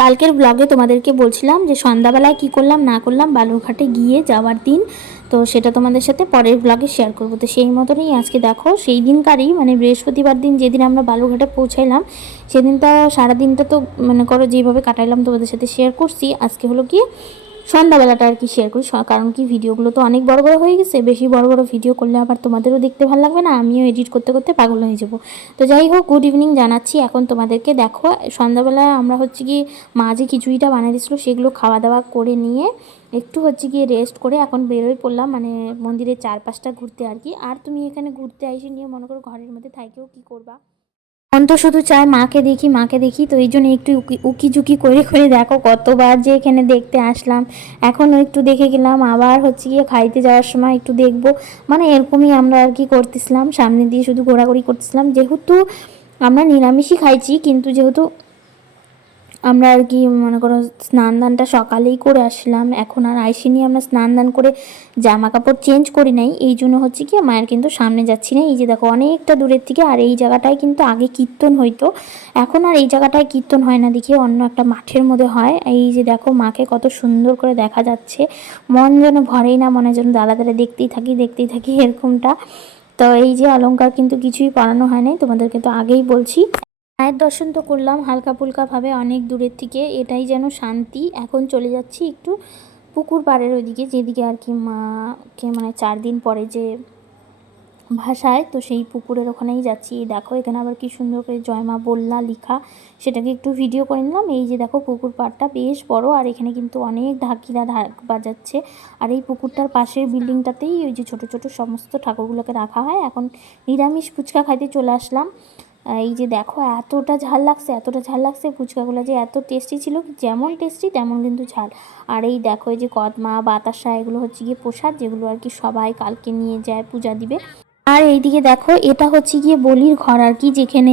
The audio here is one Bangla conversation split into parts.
কালকের ব্লগে তোমাদেরকে বলছিলাম যে সন্ধ্যাবেলায় কি করলাম না করলাম বালুরঘাটে গিয়ে যাওয়ার দিন। তো সেটা তোমাদের সাথে পরের ব্লগে শেয়ার করবো। তো সেই মতনই আজকে দেখো সেই দিনকারই মানে বৃহস্পতিবার দিন যেদিন আমরা বালুরঘাটে পৌঁছাইলাম সেদিনটা সারাদিনটা তো মনে করো যেভাবে কাটাইলাম তোমাদের সাথে শেয়ার করছি। আজকে হলো কি সন্ধ্যাবেলাটা আর কি শেয়ার করি, কারণ কি ভিডিওগুলো তো অনেক বড় বড় হয়ে গেছে। বেশি বড় বড় ভিডিও করলে আবার তোমাদেরও দেখতে ভালো লাগবে না, আমিও এডিট করতে করতে পাগল হয়ে যাব। তো যাই হোক, গুড ইভিনিং জানাচ্ছি এখন তোমাদেরকে। দেখো সন্ধ্যাবেলা আমরা হচ্ছে কি মা যে খিচুড়িটা বানিয়ে দিয়েছিলো সেগুলো খাওয়া দাওয়া করে নিয়ে একটু হচ্ছে গিয়ে রেস্ট করে এখন বেরোয় পড়লাম মানে মন্দিরের চারপাশটা ঘুরতে আর কি। আর তুমি এখানে ঘুরতে আইসে নিয়ে মনে করো ঘরের মধ্যে থাকেও কি করবা, মন তো শুধু চায় মাকে দেখি মাকে দেখি। তো এই জন্য একটু উকি ঝুঁকি করে করে দেখো কতবার যে এখানে দেখতে আসলাম। এখনও একটু দেখে গেলাম, আবার হচ্ছে গিয়ে খাইতে যাওয়ার সময় একটু দেখবো, মানে এরকমই আমরা আর কি করতেছিলাম। সামনে দিয়ে শুধু ঘোরাঘুরি করতেছিলাম, যেহেতু আমরা নিরামিষই খাইছি কিন্তু যেহেতু আমরা আর কি মনে করো স্নান দানটা সকালেই করে আসলাম, এখন আর আইসিনি আমরা স্নান দান করে জামা কাপড় চেঞ্জ করি নাই। এই জন্য হচ্ছে কি মায়ের কিন্তু সামনে যাচ্ছি না। এই যে দেখো অনেকটা দূরের থেকে, আর এই জায়গাটায় কিন্তু আগে কীর্তন হইতো, এখন আর এই জায়গাটায় কীর্তন হয় না, দেখি অন্য একটা মাঠের মধ্যে হয়। এই যে দেখো মাকে কত সুন্দর করে দেখা যাচ্ছে, মন যেন ভরেই না, মনে যেন দাঁড়া দাঁড়া দেখতেই থাকি এরকমটা। তো এই যে অলংকার কিন্তু কিছুই পরানো হয় নাই, তোমাদেরকে তো আগেই বলছি। মায়ের দর্শন তো করলাম হালকা ফুলকাভাবে অনেক দূরের থেকে, এটাই যেন শান্তি। এখন চলে যাচ্ছি একটু পুকুর পাড়ের ওইদিকে, যেদিকে আর কি মাকে মানে 4 দিন পরে যে ভাসায়, তো সেই পুকুরের ওখানেই যাচ্ছি। দেখো এখানে আবার কি সুন্দর করে জয়মা বললা লেখা, সেটাকে একটু ভিডিও করে নিলাম। এই যে দেখো পুকুর পাড়টা বেশ বড়, আর এখানে কিন্তু অনেক ঢাকিরা ঢাক বাজাচ্ছে। আর এই পুকুরটার পাশের বিল্ডিংটাতেই ওই যে ছোট ছোট সমস্ত ঠাকুরগুলোকে রাখা হয়। এখন নিরামিষ ফুচকা খাইতে চলে আসলাম। এই যে দেখো এতটা ঝাল লাগছে ফুচকাগুলো, যে এত টেস্টি ছিল, যেমন টেস্টি তেমন কিন্তু ঝাল। আর এই দেখো এই যে কদমা বাতাসা এগুলো হচ্ছে গিয়ে প্রসাদ, যেগুলো আর কি সবাই কালকে নিয়ে যায় পূজা দিবে। আর এইদিকে দেখো এটা হচ্ছে গিয়ে বলির ঘর আর কি, যেখানে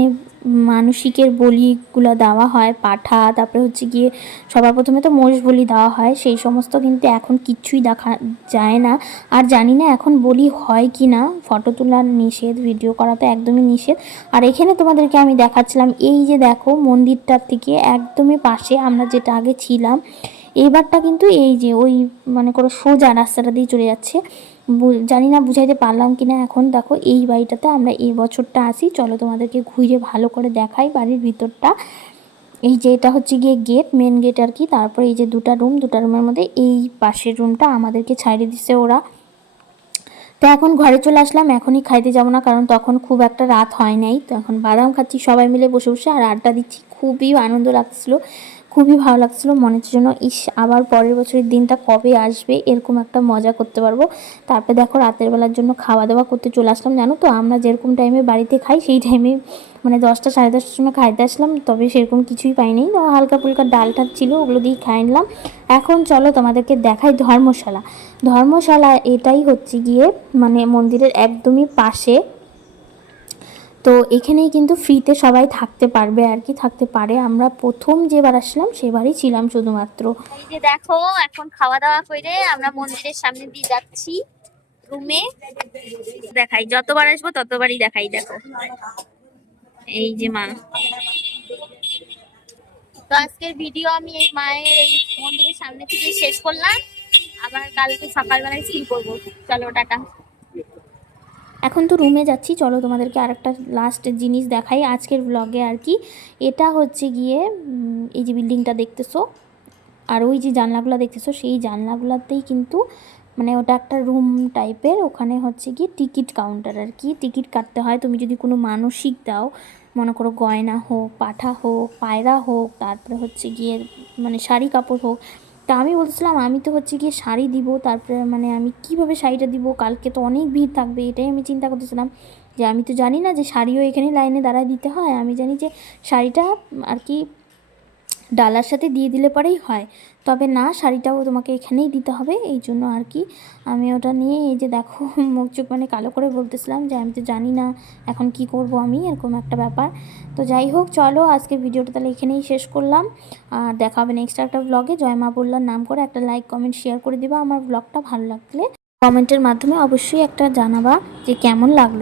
মানসিকের বলিগুলো দেওয়া হয়, পাঠা, তারপরে হচ্ছে গিয়ে সবার প্রথমে তো মোষ বলি দেওয়া হয়, সেই সমস্ত কিন্তু এখন কিচ্ছুই দেখা যায় না। আর জানি না এখন বলি হয় কি না, ফটো তোলার নিষেধ, ভিডিও করা তো একদমই নিষেধ। আর এখানে তোমাদেরকে আমি দেখাচ্ছিলাম, এই যে দেখো মন্দিরটার থেকে একদমই পাশে আমরা যেটা আগে ছিলাম, এইবারটা কিন্তু এই যে ওই মানে কোনো সোজা রাস্তাটা দিয়ে চলে যাচ্ছে। জানি না বুঝাইতে পারলাম কি না। এখন দেখো এই বাড়িটাতে আমরা এই বছরটা আসি, চলো তোমাদেরকে ঘুরে ভালো করে দেখাই বাড়ির ভিতরটা। এই যে এটা হচ্ছে গিয়ে গেট, মেন গেট আর কি। তারপরে এই যে দুটা রুমের মধ্যে এই পাশের রুমটা আমাদেরকে ছাড়িয়ে দিচ্ছে ওরা। তো এখন ঘরে চলে আসলাম, এখনই খাইতে যাবো না, কারণ তখন খুব একটা রাত হয় নাই। তো এখন বাদাম খাচ্ছি সবাই মিলে বসে বসে আর আড্ডা দিচ্ছি, খুবই আনন্দ লাগছিলো, খুবই ভালো লাগছিলো মনের জন্য। আবার পরের বছরের দিনটা কবে আসবে, এরকম একটা মজা করতে পারবো। তারপরে দেখো রাতের বেলার জন্য খাওয়া দাওয়া করতে চলে আসলাম। জানো তো আমরা যেরকম টাইমে বাড়িতে খাই সেই টাইমে মানে 10টা সাড়ে 10টার সময় খাইতে আসলাম, তবে সেরকম কিছুই পাইনি। হালকা ফুলকা ডালটা ছিল, ওগুলো দিয়ে খাই নিলাম। এখন চলো তোমাদেরকে দেখাই ধর্মশালা। এটাই হচ্ছে গিয়ে মানে মন্দিরের একদমই পাশে। তো এখানেই কিন্তু ফ্রিতে সবাই থাকতে পারবে আর কি, থাকতে পারে। আমরা প্রথম যেবার আসলাম সেবারই ছিলাম শুধুমাত্র। এই যে দেখো এখন খাওয়া দাওয়া করে আমরা মন্দিরের সামনে দিয়ে যাচ্ছি রুমে। দেখাই, যতবার আসবো ততবারই দেখাই। দেখো এই যে মা। তো আজকের ভিডিও আমি এই মায়ের এই মন্দিরের সামনে থেকে শেষ করলাম, আবার কালকে সকালবেলায় শুরু করবো। চলো টাটা। এখন তো রুমে যাচ্ছি, চলো তোমাদেরকে আরেকটা লাস্ট জিনিস দেখাই আজকের ব্লগে আর কি। এটা হচ্ছে গিয়ে এই যে বিল্ডিংটা দেখতেছো আর ওই যে জানলাগুলো দেখতেছো, সেই জানলাগুলোতেই কিন্তু মানে ওটা একটা রুম টাইপের, ওখানে হচ্ছে গিয়ে টিকিট কাউন্টার আর কি, টিকিট কাটতে হয়। তুমি যদি কোনো মানসিক দাও, মনে করো গয়না হোক, পাঠা হোক, পায়রা হোক, তারপরে হচ্ছে গিয়ে মানে শাড়ি কাপড় হোক। তা আমি বলছিলাম আমি তো হচ্ছে গিয়ে শাড়ি দিব, তারপরে মানে আমি কিভাবে শাড়িটা দিব, কালকে তো অনেক ভিড় থাকবে, এটাই আমি চিন্তা করতেছিলাম। যে আমি তো জানি না যে শাড়িও এখানে লাইনে দাঁড়ায় দিতে হয়, আমি জানি যে শাড়িটা আর কি ডালার সাথে দিয়ে দিলে পরেই হয়, তবে না শাড়িটাও তোমাকে এখানেই দিতে হবে। এই জন্য আর কি আমি ওটা নিয়ে এই যে দেখো মুখ চোখ মানে কালো করে বলতেছিলাম যে আমি তো জানি না এখন কি করব আমি, এরকম একটা ব্যাপার। তো যাই হোক চলো আজকে ভিডিওটা তাহলে এখানেই শেষ করলাম, আর দেখা হবে নেক্সট একটা ব্লগে। জয় মা বললার নাম করে একটা লাইক কমেন্ট শেয়ার করে দিবা। আমার ব্লগটা ভালো লাগলে কমেন্টের মাধ্যমে অবশ্যই একটা জানাবা যে কেমন লাগলো।